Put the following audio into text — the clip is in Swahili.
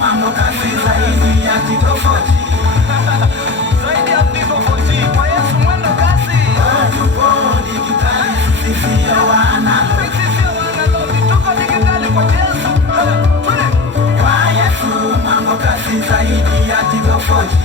mambo kasi zaidi ya kitofauti. Zaidi ya kitofauti. Kwa Yesu mwendo kasi. Tuko digitali, sisi sio wanalo. Sisi sio wanalo. Tuko digitali kwa Yesu. Kwa Yesu mambo kasi zaidi ya kitofauti.